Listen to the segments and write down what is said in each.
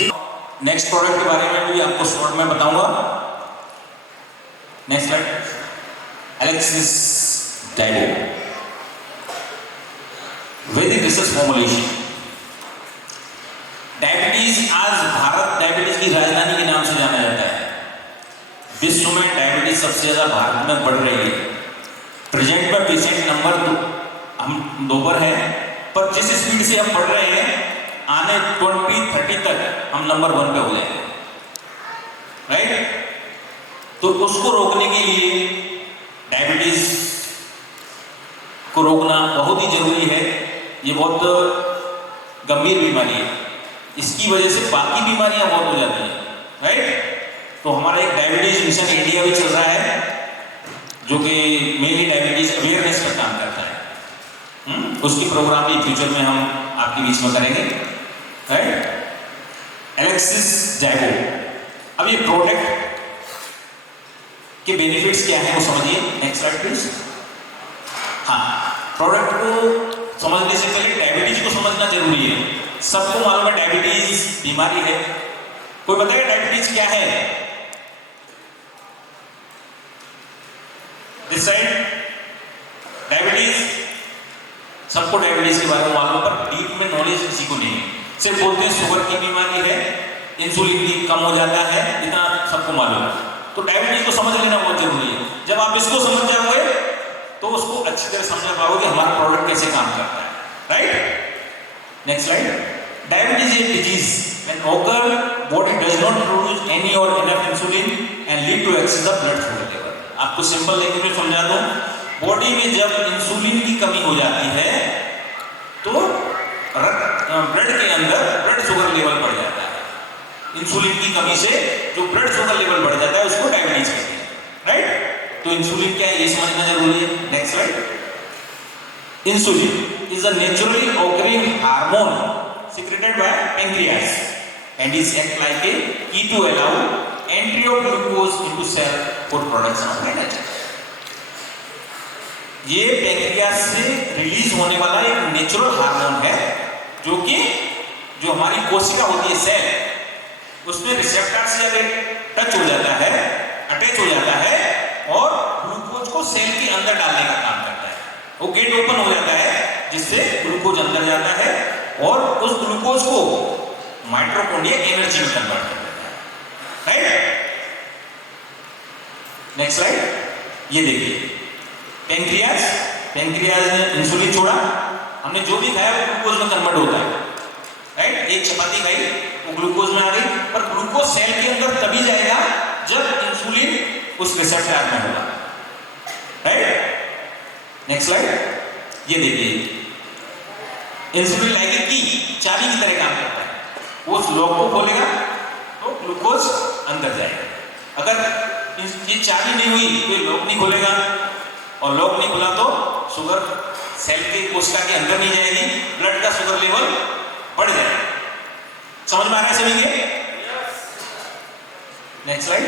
Next product के बारे में भी आपको शॉर्ट में बताऊंगा। नेक्स्ट स्लाइड, एलेक्सिस डाइबो वैदिक रिसर्च फॉर्मुलेशन। डायबिटीज आज भारत डायबिटीज की राजधानी के नाम से जाना जाता है। विश्व में डायबिटीज सबसे ज्यादा भारत में बढ़ रही है। प्रेजेंट में पेशेंट नंबर हम 2 पर है, पर जिस स्पीड से हम बढ़ रहे हैं आने 2030 तक हम नंबर 1 पे हो जाएंगे, राइट। तो उसको रोकने के लिए डायबिटीज को रोकना बहुत ही जरूरी है। ये बहुत गंभीर बीमारी है, इसकी वजह से बाकी बीमारियां बहुत हो जाती हैं, राइट। तो हमारा एक डायबिटीज मिशन इंडिया भी चल रहा है, जो कि मेनली डायबिटीज अवेयरनेस पर काम करता है। उसकी प्रोग्राम भी फ्यूचर में हम आपके बीच में करेंगे, राइट। एलेक्सिस डाइबो। अब ये प्रोडक्ट के बेनिफिट्स क्या है वो समझिए। Next slide please. हाँ, प्रोडक्ट को समझने से पहले डायबिटीज को समझना जरूरी है। सबको मालूम है डायबिटीज बीमारी है। कोई बताएगा डायबिटीज क्या है? दिस साइड डायबिटीज, सबको डायबिटीज के बारे में मालूम, पर डीप में नॉलेज किसी को नहीं है। सिर्फ बोलते हैं शुगर की बीमारी है, इंसुलिन भी कम हो जाता है, इतना सबको मालूम है। तो डायबिटीज को समझ लेना बहुत जरूरी है। जब आप इसको समझ जाओगे तो उसको अच्छी तरह समझ पाओगे हमारा प्रोडक्ट कैसे काम करता है, right. Next slide. Diabetes is a disease when occur body does not produce any or enough insulin and lead to excess of blood sugar level। आपको सिंपल लैंग्वेज में समझा दूं, बॉडी में जब इंसुलिन की कमी हो जाती है तो ब्लड के अंदर ब्लड शुगर लेवल बढ़ जाता है। इंसुलिन की कमी से जो ब्लड शुगर लेवल बढ़ जाता है उसको डायबिटीज कहते हैं, राइट। तो इंसुलिन क्या है ये समझना जरूरी है। Next slide. Insulin is a naturally occurring hormone secreted by pancreas and is act like a key to allow entry of glucose into cell for production of energy। ये पैंक्रियास से release होने वाला एक नेचुरल हार्मोन है, जो कि जो हमारी कोशिका होती है सेल, उसमें रिसेप्टर से अगर टच हो जाता है, अटैच हो जाता है और ग्लूकोज को सेल के अंदर डालने का काम करता है। वो गेट ओपन हो जाता है जिससे ग्लूकोज अंदर जाता है और उस ग्लूकोज को माइटोकॉन्ड्रिया एनर्जी में कन्वर्ट कर देता है, राइट। Next slide. ये देखिए पैंक्रियाज ने इंसुलिन छोड़ा, हमने जो भी खाया वो ग्लूकोज में कन्वर्ट होता है, राइट। एक चपाती खाई वो ग्लूकोज में आ गई, पर ग्लूकोज सेल के अंदर तभी जाएगा जब इंसुलिन उस रिसेप्टर में होगा, राइट। Next slide. ये देखिए इंसुलिन लाइक की चाबी की तरह काम करता है। वो उस लॉक को खोलेगा तो ग्लूकोज अंदर जाएगा। अगर ये चाबी नहीं हुई तो ये लॉक नहीं खोलेगा, और लॉक नहीं खुला तो शुगर सेल के कोशिका के अंदर नहीं जाएगी, ब्लड का शुगर लेवल बढ़ जाएगा। समझ में आ रहा है सभी के? Next slide.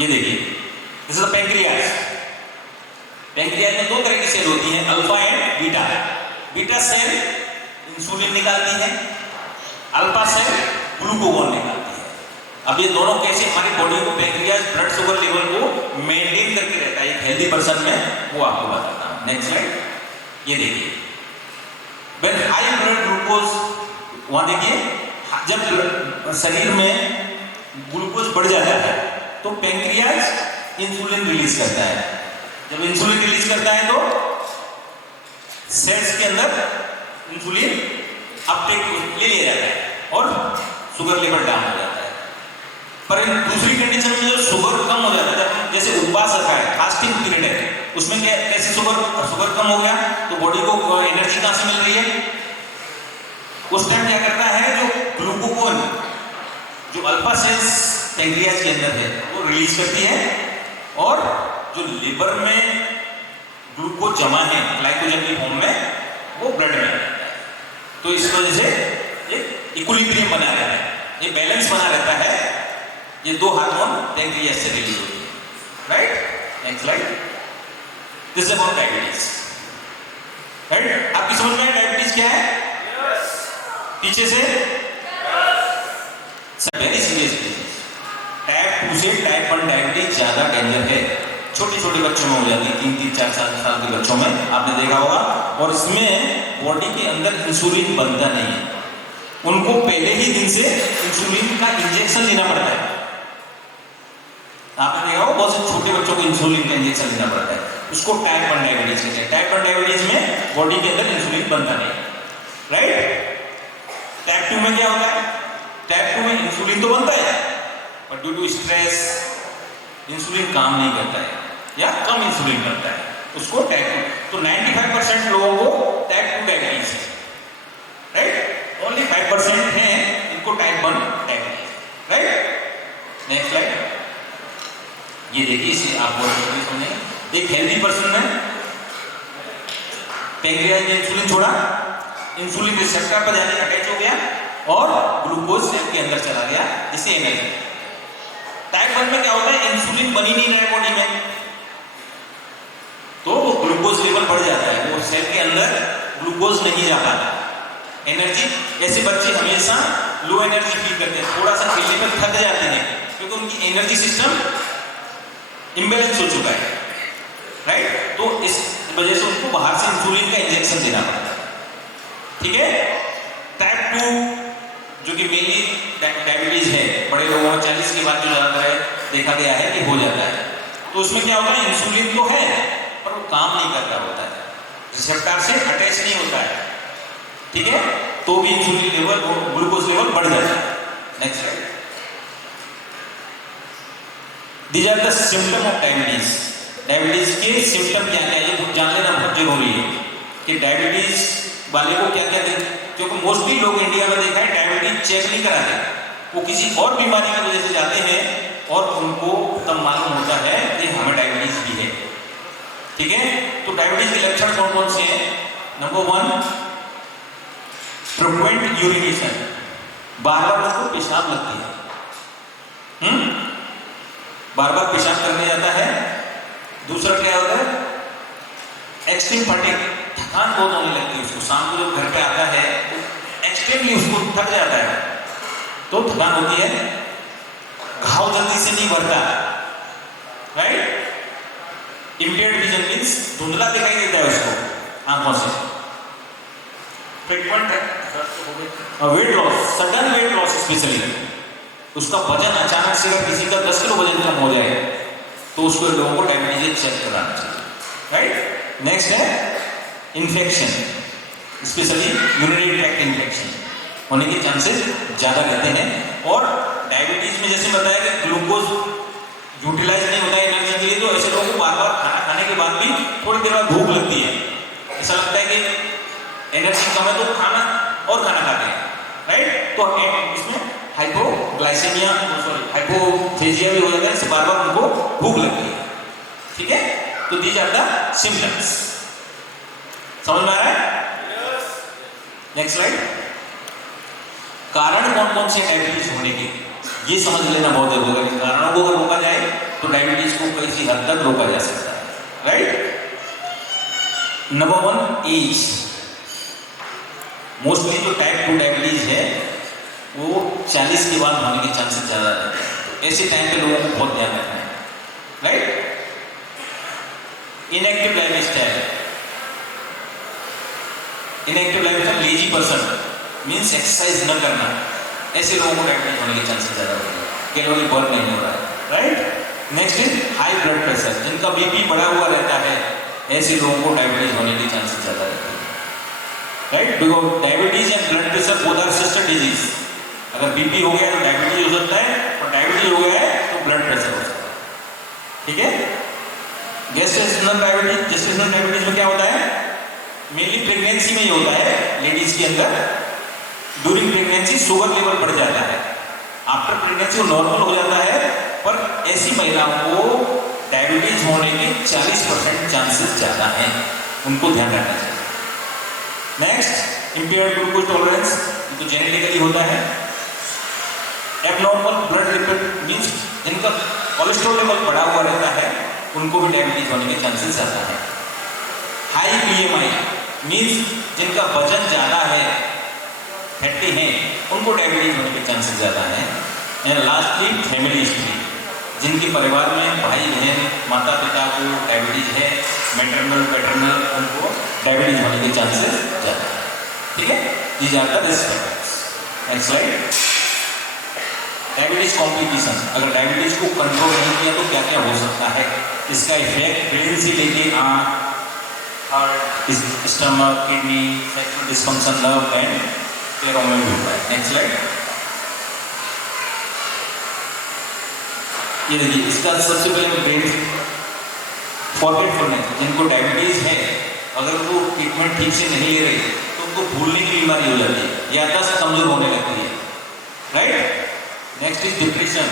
ये देखिए this is the pancreas. Pancreas में 2 तरह की सेल होती हैं, alpha and beta. Beta cell insulin निकालती है, अल्फा सेल ग्लूकागॉन निकालती है। अब ये दोनों कैसे हमारी बॉडी को पैंक्रियास ब्लड शुगर लेवल को मेंटेन करके रहता है एक हेल्दी पर्सन में, वो आपको बताता हूं। Next slide. ये देखिए व्हेन हाई ब्लड ग्लूकोज, वहां देखिए जब शरीर में ग्लूकोज बढ़ जाता है तो पैंक्रियास इंसुलिन रिलीज करता है। जब इंसुलिन रिलीज करता है तो सेल्स के अंदर इंसुलिन अपटेक ले लिया जाता है और शुगर लेवल डाउन हो जाता है। पर दूसरी कंडीशन में जब शुगर कम हो जाता है, जैसे उपवास रखा है, फास्टिंग पीरियड है, उसमें क्या कैसे शुगर कम हो गया तो बॉडी को एनर्जी कहां से मिल रही है? उस टाइम क्या करता है, जो ग्लूकागॉन जो अल्फा सेल्स पैंक्रियास के अंदर है वो रिलीज करती है, और जो लिवर में ग्लूकोज जमा है ग्लाइकोजन की फॉर्म में वो ब्लड में रहता है। तो इस वजह से एक इक्विलिब्रियम बना रहता है, ये बैलेंस बना रहता है। ये 2 हार्मोन पैंक्रियास से रिलीज होती है, right. Next slide. This is about diabetes, right. आपकी समझ में डायबिटीज क्या है? पीछे से सीरियस डिजीज। टाइप 2 से टाइप 1 डायबिटीज ज्यादा डेंजर है। छोटे छोटे बच्चों में हो जाती है, 3-4 साल के बच्चों में, आपने देखा होगा। और इसमें बॉडी के अंदर इंसुलिन बनता नहीं है, उनको पहले ही दिन से इंसुलिन का इंजेक्शन लेना पड़ता है। आपने देखा होगा बहुत से छोटे बच्चों को इंसुलिन का इंजेक्शन लेना पड़ता है, उसको टाइप 1 डायबिटीज कहते हैं। टाइप 1 डायबिटीज में बॉडी के अंदर इंसुलिन बनता नहीं, राइट। टाइप 2 में क्या होता है? टाइप 2 में इंसुलिन तो बनता है, पर ड्यू टू स्ट्रेस इंसुलिन काम नहीं करता है या कम इंसुलिन करता है, उसको टाइप 2। तो 95% लोगों को टाइप 2 डायबिटीज है, राइट। ओनली 5% है इनको type 1 diabetes, right. Next slide. ये देखिए, इसे आपको समझे, एक हेल्दी पर्सन में पैंक्रियाज ने इंसुलिन छोड़ा, इंसुलिन रिसेप्टर पर जाके अटैच हो गया और ग्लूकोज सेल के अंदर चला गया, जिससे एनर्जी। टाइप 1 में क्या होता है? इंसुलिन बन ही नहीं रहा है बॉडी में, तो ग्लूकोज लेवल बढ़ जाता है, वो सेल के अंदर ग्लूकोज नहीं जा पाता, एनर्जी। ऐसे बच्चे हमेशा लो एनर्जी फील करते हैं, थोड़ा सा खेलने पर थक जाते हैं, क्योंकि उनकी एनर्जी सिस्टम इम्बैलेंस हो चुका है, राइट। तो इस वजह से उनको बाहर से इंसुलिन का इंजेक्शन देना पड़ता है, ठीक है। टाइप 2 जो कि मेनली डायबिटीज है, बड़े लोगों में 40 के बाद जो ज्यादातर देखा गया है कि हो जाता है। तो उसमें क्या होता है? इंसुलिन तो है पर वो काम नहीं करता होता है, रिसेप्टर से अटैच नहीं होता है, ठीक है। तो भी इंसुलिन लेवल, ग्लूकोज लेवल बढ़ जाता है। Next slide. These are the symptom of diabetes. Diabetes के सिम्टम क्या क्या है ये जान लेना बहुत जरूरी है कि डायबिटीज वाले को क्या क्या है। क्योंकि मोस्टली लोग इंडिया में देखा है डायबिटीज चेक नहीं कराते, वो किसी और बीमारी की वजह से जाते हैं और उनको तब मालूम होता है कि हमें डायबिटीज भी है, ठीक है। तो डायबिटीज के लक्षण कौन कौन से हैं? नंबर 1, फ्रीक्वेंट यूरिनेशन, बार बार उसको पेशाब लगती है, बार बार पेशाब करने जाता है। दूसरा क्या होता है? एक्सट्रीम फटीग, थकान बहुत होने लगती है उसको, शाम को जब घर पे आता है एक्सट्रीमली उसको थक जाता है, तो थकान होती है। घाव जल्दी से नहीं भरता, राइट। इम्पेयर्ड विजन मींस धुंधला दिखाई देता है उसको आंखों से। Frequent weight loss, sudden weight loss, specially उसका वजन अचानक से अगर किसी का 10 किलो वजन कम हो जाए तो उसको लोगों को डायबिटीज चेक कराना चाहिए, राइट। नेक्स्ट है infection, specially urinary tract infection होने के चांसेस ज़्यादा रहते हैं। और डायबिटीज में जैसे बताया कि ग्लूकोज यूटिलाइज नहीं होता है एनर्जी के लिए, तो ऐसे लोगों को बार बार खाना खाने के बाद भी थोड़ी देर बाद भूख लगती है, ऐसा लगता है कि एनर्जी कम है तो खाना और खाना खाते हैं, राइट। तो इसमें हाइपोग्लाइसेमिया, हाइपोथेजिया भी हो जाता है, इससे बार बार उनको भूख लगती है, ठीक है। तो दीज आर द सिम्टम्स, समझ में आ रहा है? Next slide. कारण कौन कौन से डायबिटीज होने के, ये समझ लेना बहुत जरूरी है। कारणों को अगर रोका जाए तो डायबिटीज को किसी हद तक रोका जा सकता है, राइट। Number 1, age. मोस्टली जो टाइप 2 डायबिटीज है वो 40 के बाद होने के चांसेस ज़्यादा रहते हैं, तो ऐसे टाइम पे लोगों को बहुत ध्यान रखना है, right. Inactive life style, inactive life style, lazy person means exercise न करना, ऐसे लोगों को डायबिटीज होने के चांसेस ज़्यादा होते हैं, कैलोरी बर्न नहीं हो रहा है, right. Next is high blood pressure, जिनका बीपी बढ़ा हुआ रहता है, ऐसे लोगों को डायबिटीज होने के चांसेस ज़्यादा रहते हैं, right. Because diabetes and blood pressure both are sister disease. अगर बीपी हो गया तो डायबिटीज हो सकता है, और डायबिटीज हो गया है तो ब्लड प्रेशर हो सकता है, ठीक है। गेस्टेशनल डायबिटीज, गेस्टेशनल डायबिटीज में क्या होता है? मेनली प्रेगनेंसी में ही होता है लेडीज के अंदर। ड्यूरिंग प्रेगनेंसी शुगर लेवल बढ़ जाता है, आफ्टर प्रेगनेंसी वो नॉर्मल हो जाता है, पर ऐसी महिलाओं को डायबिटीज होने के 40% चांसेस ज़्यादा हैं, उनको ध्यान रखना चाहिए। नेक्स्ट, इम्पेयर्ड ग्लूकोज टॉलरेंस, तो जेनेटिकली होता है। एबनॉर्मल ब्लड लिपिड मीन्स जिनका कोलेस्ट्रॉल लेवल बढ़ा हुआ रहता है, उनको भी डायबिटीज होने के चांसेस ज़्यादा है। हाई BMI मीन्स जिनका वजन ज़्यादा है, फैटी हैं, उनको डायबिटीज होने के चांसेस ज़्यादा हैं। एंड लास्टली फैमिली हिस्ट्री, जिनके परिवार में भाई बहन माता पिता को डायबिटीज है, मैटरनल पैटर्नल, उनको डायबिटीज होने के चांसेस ज़्यादा है। ठीक है, these are the risk factors. Next slide. Diabetes complication, अगर डायबिटीज को कंट्रोल नहीं किया तो क्या क्या हो सकता है, इसका इफेक्ट ब्रेन से लेके आँख, heart, stomach, kidney, sexual dysfunction, nerve and पैरों में भी होता है। Next slide. ये देखिए, इसका सबसे पहले ब्रेन फॉरगेटफुलनेस, जिनको डायबिटीज है अगर वो ट्रीटमेंट ठीक से नहीं ले रहे तो उनको भूलने की बीमारी हो जाती है, याददाश्त कमजोर होने लगती है। Right. Next is depression,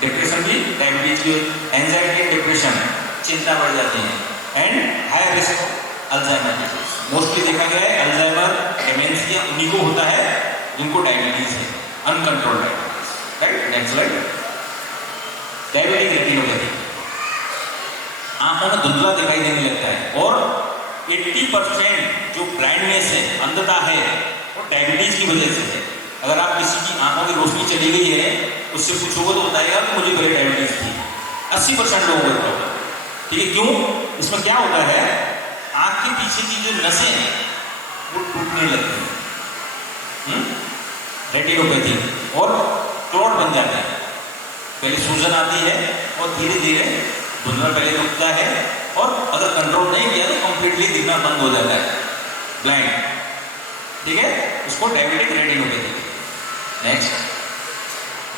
depression भी डायबिटीज की, एंजाइटी एंड डिप्रेशन, चिंता बढ़ जाती है। And high risk Alzheimer disease, mostly देखा गया है अल्जाइमर डिमेंशिया उन्हीं को होता है जिनको डायबिटीज है, uncontrolled diabetes. Right. Next slide. Diabetic retinopathy, आंखों में धुंधला दिखाई देने लगता है और 80% जो ब्लाइंडनेस है, अंधता है, वो डायबिटीज की वजह से है। अगर आप किसी की आंखों की रोशनी चली गई है, उससे पूछोगे तो बताएगा कि मुझे पहले डायबिटीज थी। 80% लोगों को प्रॉब्लम। ठीक है, क्यों? इसमें क्या होता है, आंख के पीछे की जो नसें हैं वो टूटने लगती हैं, रेटिनोपैथी, और क्लॉट बन जाते हैं। पहले सूजन आती है और धीरे धीरे धुंधला पहले रुकता है, और अगर कंट्रोल नहीं किया तो कंप्लीटली दिखना बंद हो जाता है, ब्लाइंड। ठीक है, उसको डायबिटिक रेटिनोपैथी। नेक्स्ट,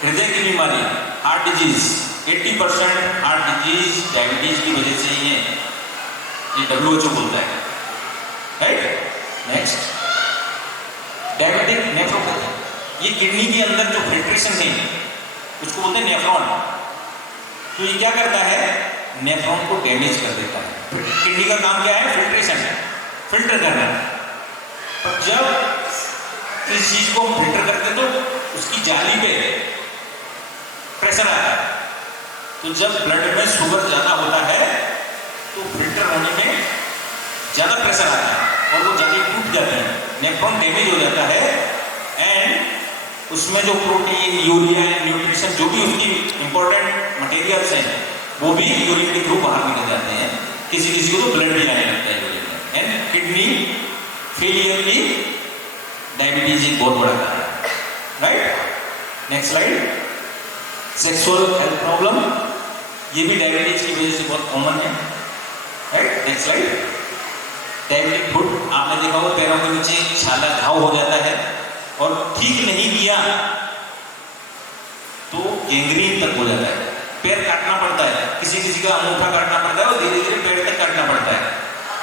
हृदय की बीमारी, heart disease, 80% heart disease diabetes की वजह से ही है, ये WHO बोलता है। राइट। नेक्स्ट, डायबिटिक नेफ्रोपैथी, ये किडनी के अंदर जो फिल्ट्रेशन है उसको बोलते हैं नेफ्रॉन। तो ये क्या करता है, नेफ्रॉन को डैमेज कर देता है। किडनी का काम क्या है, फिल्ट्रेशन, फिल्टर करना। पर जब किसी चीज को हम फिल्टर करते तो उसकी जाली पे प्रेशर आता है, तो जब ब्लड में शुगर ज्यादा होता है तो फिल्टर होने में ज्यादा प्रेशर आता है और वो जाली टूट जाती है, नेफ्रॉन डैमेज हो जाता है, एंड उसमें जो प्रोटीन, यूरिया, न्यूट्रिशन, जो भी उसकी इंपॉर्टेंट मटेरियल्स हैं वो भी यूरिन के थ्रू बाहर निकल जाते हैं। किसी किसी को तो ब्लड भी आने लगता है यूरिन में। एंड किडनी फेलियर भी डायबिटीज एक बहुत बड़ा कारण है। Right. Next slide. Sexual health problem, ये भी डायबिटीज की वजह से बहुत कॉमन है। Right. Next slide. Diabetic foot, आपने देखा होगा पैरों के नीचे छाला घाव हो जाता है और ठीक नहीं किया तो गैंग्रीन तक हो जाता है, पैर काटना पड़ता है, किसी किसी का अंगूठा काटना पड़ता है और धीरे धीरे पैर तक काटना पड़ता है,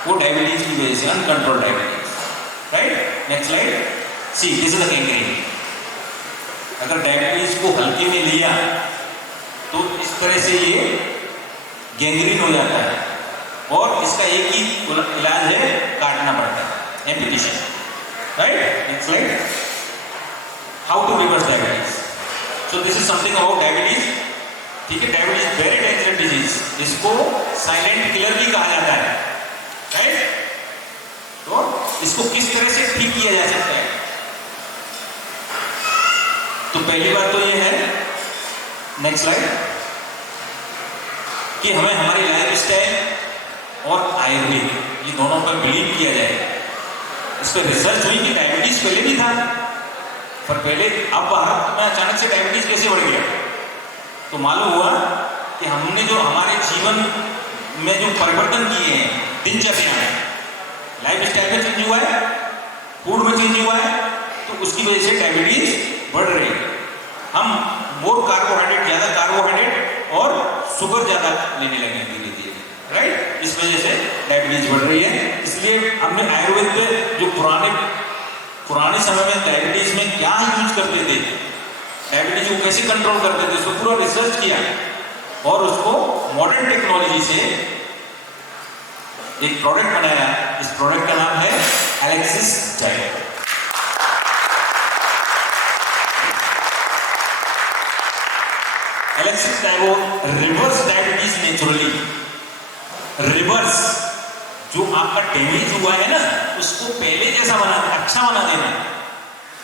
वो डायबिटीज की वजह से, uncontrolled diabetes. Right. Next slide. See, this is the gangrene. अगर डायबिटीज को हल्के में लिया तो इस तरह से ये गैंग्रीन हो जाता है और इसका एक ही इलाज है, काटना पड़ता है, amputation. Right. Next slide. How to reverse diabetes? So this is something about diabetes. ठीक है, डायबिटीज वेरी डेंजरस डिजीज, इसको साइलेंट किलर भी कहा जाता है। राइट। तो इसको किस तरह से ठीक किया जा सकता है? तो पहली बात तो ये है, नेक्स्ट स्लाइड, कि हमें हमारी लाइफ स्टाइल और आयुर्वेद, ये दोनों पर बिलीव किया जाए। इस पर रिसर्च हुई कि डायबिटीज पहले भी था, पर पहले, अब भारत में अचानक से डायबिटीज कैसे बढ़ गया? तो मालूम हुआ कि हमने जो हमारे जीवन में जो परिवर्तन किए हैं, दिनचर्या में, लाइफ स्टाइल में चेंज हुआ है, फूड में चेंज हुआ है, तो उसकी वजह से डायबिटीज बढ़ रही है। हम मोर कार्बोहाइड्रेट, ज्यादा कार्बोहाइड्रेट और शुगर ज्यादा लेने लगे धीरे धीरे। राइट। इस वजह से डायबिटीज बढ़ रही है। इसलिए हमने आयुर्वेद में जो पुराने समय में डायबिटीज में क्या यूज करते थे, डायबिटीज को कैसे कंट्रोल करते थे, उसको पूरा रिसर्च किया और उसको मॉडर्न टेक्नोलॉजी से एक प्रोडक्ट बनाया। इस प्रोडक्ट का नाम है Alexis diet. Alexis diet reverse diabetes naturally, reverse जो आपका डैमेज हुआ है ना, उसको पहले जैसा बना, अच्छा बना देना,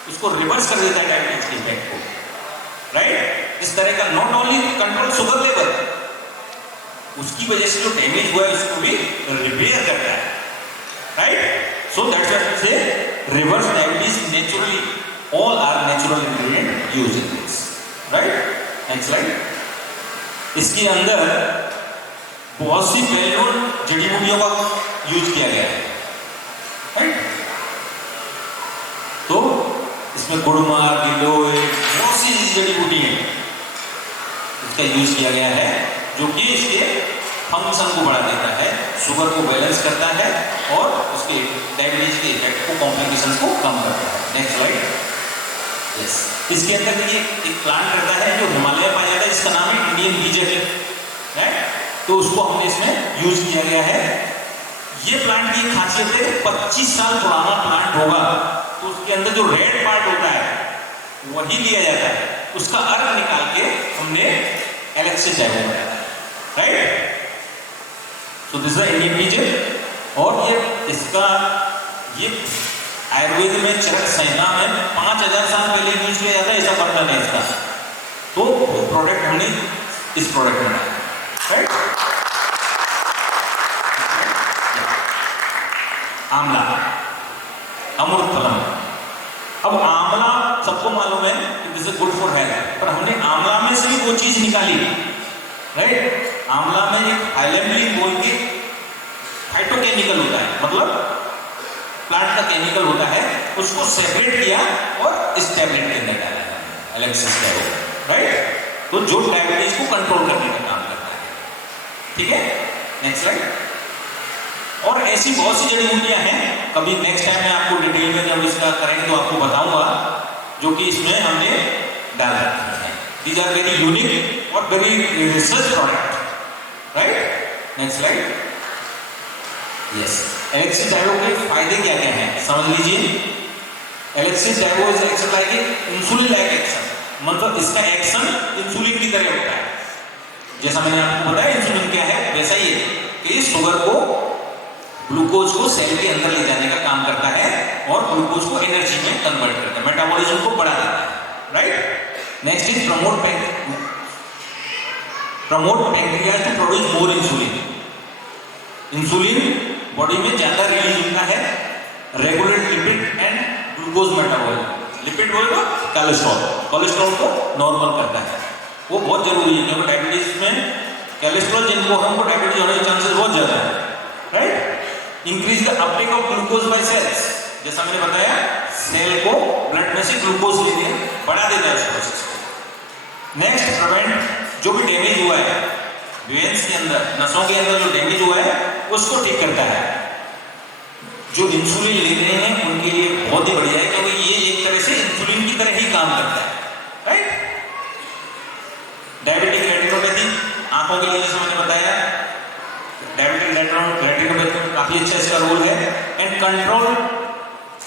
उसको रिवर्स कर देता है डायबिटीज के इफेक्ट को। इस तरह का, not only control sugar level, उसकी वजह से जो डैमेज हुआ है उसको भी रिपेयर करता है, right. So that's why say reverse diabetes naturally, all are natural ingredient used in this, right. Next slide. इसके अंदर बहुत सी वेल नोन जड़ी बूटियों का यूज किया गया है, राइट। तो इसमें गुड़मार, गिलोय, बहुत सी जड़ी बूटी है, इसका यूज किया गया है, जो कि इसके फंक्शन को बढ़ा देता है, शुगर को बैलेंस करता है और उसके डायबिटीज के इफेक्ट को, कॉम्प्लिकेशन को कम करता है। Next slide. यस, इसके अंदर देखिए एक प्लांट रहता है जो हिमालय में पाया जाता है, इसका नाम है इंडियन बीजेट, राइट। तो उसको हमने इसमें यूज किया गया है। ये प्लांट की खासियत है, 25 साल पुराना प्लांट होगा तो उसके अंदर जो रेड पार्ट होता है वही लिया जाता है, उसका अर्क निकाल के हमने एलेक्सिस डायबो बनाया, right. So this is Indian बीजेट। और ये इसका ये आयुर्वेद में चरक संहिता में 5000 साल पहले यूज किया जाता है, ऐसा वर्णन है इसका। तो वो प्रोडक्ट हमने इस प्रोडक्ट में बनाया, राइट। आंवला, अमृतफलम। अब आंवला सबको मालूम है कि this is good for health, पर हमने आंवला में से भी वो चीज निकाली, राइट। आंवला में एक हाइलेम्ब्लिन बोल के फाइटोकेमिकल होता है, मतलब प्लांट का केमिकल होता है, उसको सेपरेट किया और इस टैबलेट के अंदर डाला है, एलेक्सिस डायबो, राइट। तो जो डायबिटीज को कंट्रोल करने का काम करता है, ठीक है। Next slide. और ऐसी बहुत सी जड़ी बूटियां हैं, कभी नेक्स्ट टाइम मैं आपको डिटेल में जब इसका करेंगे तो आपको बताऊंगा, जो कि इसमें हमने डाल रखी है। दीज आर वेरी यूनिक और very research product, right. Next slide. Yes, एलेक्सिस डायबो के फायदे क्या क्या हैं समझ लीजिए। एलेक्सिस डायबो is action like insulin like action, मतलब इसका एक्शन इंसुलिन की तरह होता है। जैसा मैंने आपको बताया इंसुलिन क्या है, वैसा ही है कि शुगर को, ग्लूकोज को सेल के अंदर ले जाने का काम करता है और ग्लूकोज को एनर्जी में कन्वर्ट करता है, मेटाबॉलिज्म को बढ़ा देता है, right. Next is promote pancreas to produce more insulin. Insulin body में ज्यादा रिलीज होता है, regulate lipid and glucose metabolism. Lipid बोले तो कोलेस्ट्रॉल, कोलेस्ट्रॉल को नॉर्मल करता है, वो बहुत जरूरी है क्योंकि डायबिटीज में कोलेस्ट्रॉल जिनको है उनको डायबिटीज होने के चांसेस बहुत ज्यादा है, right. Increase the uptake of glucose by cells, जैसा मैंने बताया सेल को ब्लड में से ग्लूकोज लेने बढ़ा देता है उस प्रोसेस को। नेक्स्ट, प्रिवेंट जो भी डैमेज हुआ है वेन्स के अंदर, नसों के अंदर जो डैमेज हुआ है उसको ठीक करता है। जो इंसुलिन ले रहे हैं उनके लिए बहुत ही बढ़िया है क्योंकि ये एक तरह से इंसुलिन की तरह ही काम करता है, राइट। डायबिटिक रेटिनोपैथी, आंखों के लिए जैसे मैंने बताया डायबिटिक रेटिनोपैथी में काफी अच्छा इसका रोल है। And control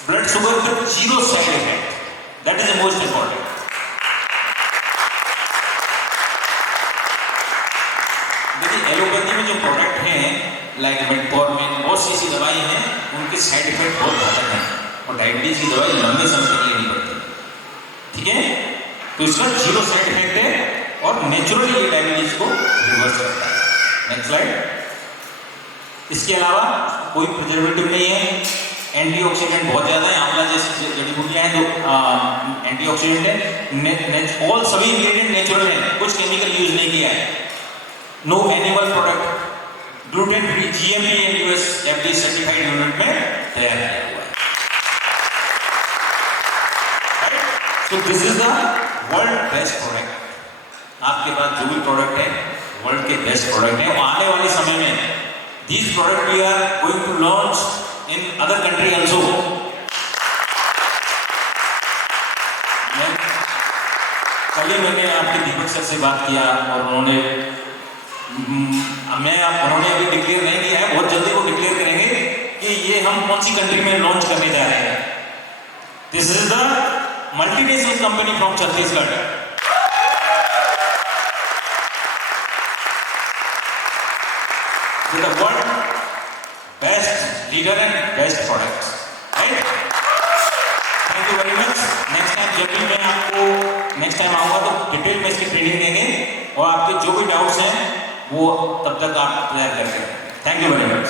blood sugar with zero side effect, that is the most important. देखिए एलोपैथी में जो प्रोडक्ट हैं लाइक मेटफॉर्मिन, बहुत सी ऐसी दवाई हैं उनके साइड इफेक्ट बहुत घातक हैं और डायबिटीज की दवाई लंबे समय तक लेनी पड़ती है, ठीक है। तो इसका जीरो साइड इफेक्ट है और नेचुरली ये डायबिटीज को रिवर्स करता है। Next slide. इसके अलावा कोई प्रिजर्वेटिव नहीं है, एंटीऑक्सीडेंट बहुत ज्यादा है, आंवला जैसी जड़ी बूटियां हैं तो एंटीऑक्सीडेंट है, ऑल सभी इंग्रेडिएंट नेचुरल है, कुछ केमिकल यूज नहीं किया है। No animal product, gluten free, GMP and US FDA certified unit में तैयार किया हुआ है। So this is the world best product. आपके पास जो भी प्रोडक्ट है वर्ल्ड के बेस्ट प्रोडक्ट है। आने वाले समय में these product we are going to launch in other country also. कल ही मैंने आपके दीपक सर से बात किया और उन्होंने अभी डिक्लेयर नहीं किया है, बहुत जल्दी वो डिक्लेयर करेंगे कि ये हम कौन सी कंट्री में लॉन्च करने जा रहे हैं। This is the multinational company from Chhattisgarh. The world best leader and best product, right? Thank you very much. Next time जब भी मैं आपको नेक्स्ट टाइम आऊंगा तो डिटेल में इसकी ट्रेनिंग देंगे और आपके जो भी डाउट्स हैं वो तब तक आप क्लियर कर सकते हैं। Thank you very much.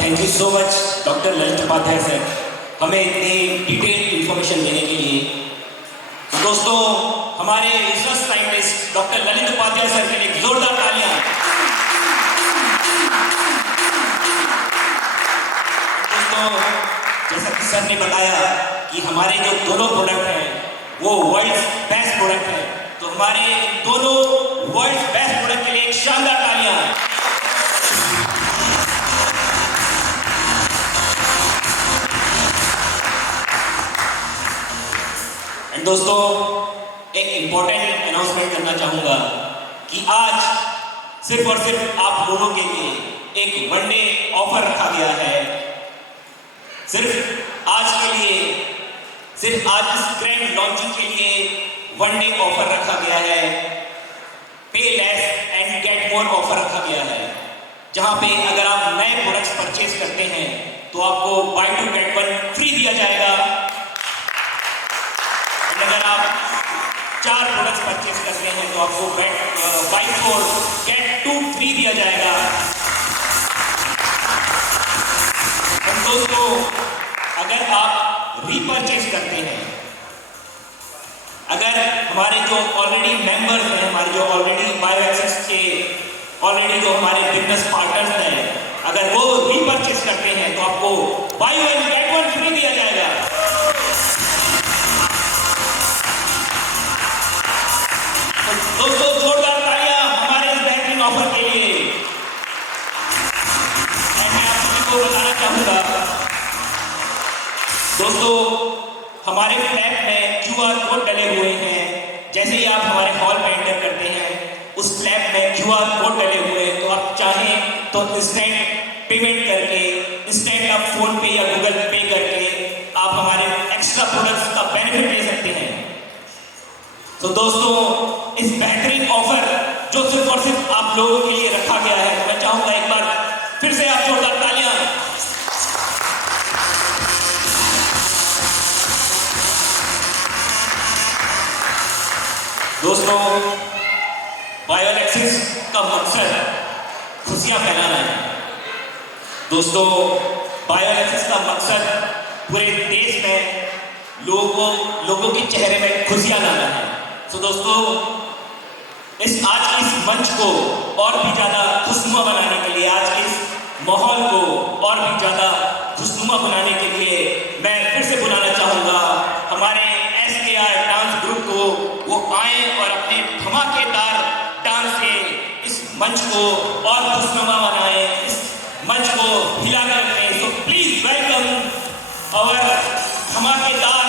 Thank you so much doctor Lalit Upadhyay sir, हमें इतनी डिटेल इंफॉर्मेशन देने के लिए। तो दोस्तों, हमारे research scientist doctor Lalit Upadhyay sir के लिए जोरदार तालियां। दोस्तों, जैसा कि सर ने बताया कि हमारे जो दोनों प्रोडक्ट हैं वो वर्ल्ड बेस्ट प्रोडक्ट हैं, तो हमारे दोनों वर्ल्ड बेस्ट प्रोडक्ट के लिए एक शानदार तालियां। दोस्तों, एक इंपॉर्टेंट अनाउंसमेंट करना चाहूंगा कि आज सिर्फ और सिर्फ आप लोगों के लिए एक वनडे ऑफर रखा गया है। सिर्फ आज के लिए, सिर्फ आज इस ग्रैंड लॉन्चिंग के लिए वनडे ऑफर रखा गया है। पे less and get more offer रखा गया है, जहां पे अगर आप नए प्रोडक्ट्स परचेज करते हैं तो आपको buy two get one free दिया जाएगा। अगर आप 4 प्रोडक्ट्स परचेज करते हैं तो आपको बाय 4 गेट 2 फ्री दिया जाएगा। और दोस्तों, अगर आप रीपरचेज करते हैं, अगर हमारे जो ऑलरेडी मेंबर्स हैं, हमारे जो ऑलरेडी बायोएक्सिस के ऑलरेडी जो हमारे बिजनेस पार्टनर्स हैं, अगर वो रीपरचेज करते हैं तो आपको by one get one free दिया जाएगा। दोस्तों, जोरदार तालियां हमारे इस बेहतरीन ऑफर के लिए। मैं आप सभी को बताना चाहूंगा दोस्तों, हमारे फ्लैट में QR कोड डले हुए हैं। जैसे ही आप हमारे हॉल में एंटर करते हैं, उस फ्लैट में QR कोड डले हुए हैं, तो आप चाहें तो इंस्टेंट पेमेंट करके, इंस्टेंट आप फोन पे या गूगल पे करके आप हमारे एक्स्ट्रा प्रोडक्ट्स का बेनिफिट ले सकते हैं। तो दोस्तों, इस बेहतरीन ऑफर जो सिर्फ और सिर्फ आप लोगों के लिए रखा गया है, मैं चाहूंगा एक बार फिर से आप जोरदार तालियां। दोस्तों, बायोएक्सिस का मकसद खुशियां फैलाना है। दोस्तों, बायोएक्सिस का मकसद पूरे देश में लोगों के चेहरे में खुशियां लाना है। तो दोस्तों, आज के इस मंच को और भी ज्यादा खुशनुमा बनाने के लिए, आज के इस माहौल को और भी ज्यादा खुशनुमा बनाने के लिए मैं फिर से बुलाना चाहूंगा हमारे SKR डांस ग्रुप को। वो आए और अपने धमाकेदार डांस से इस मंच को और खुशनुमा बनाए, इस मंच को हिला कर रखें। सो प्लीज वेलकम और धमाकेदार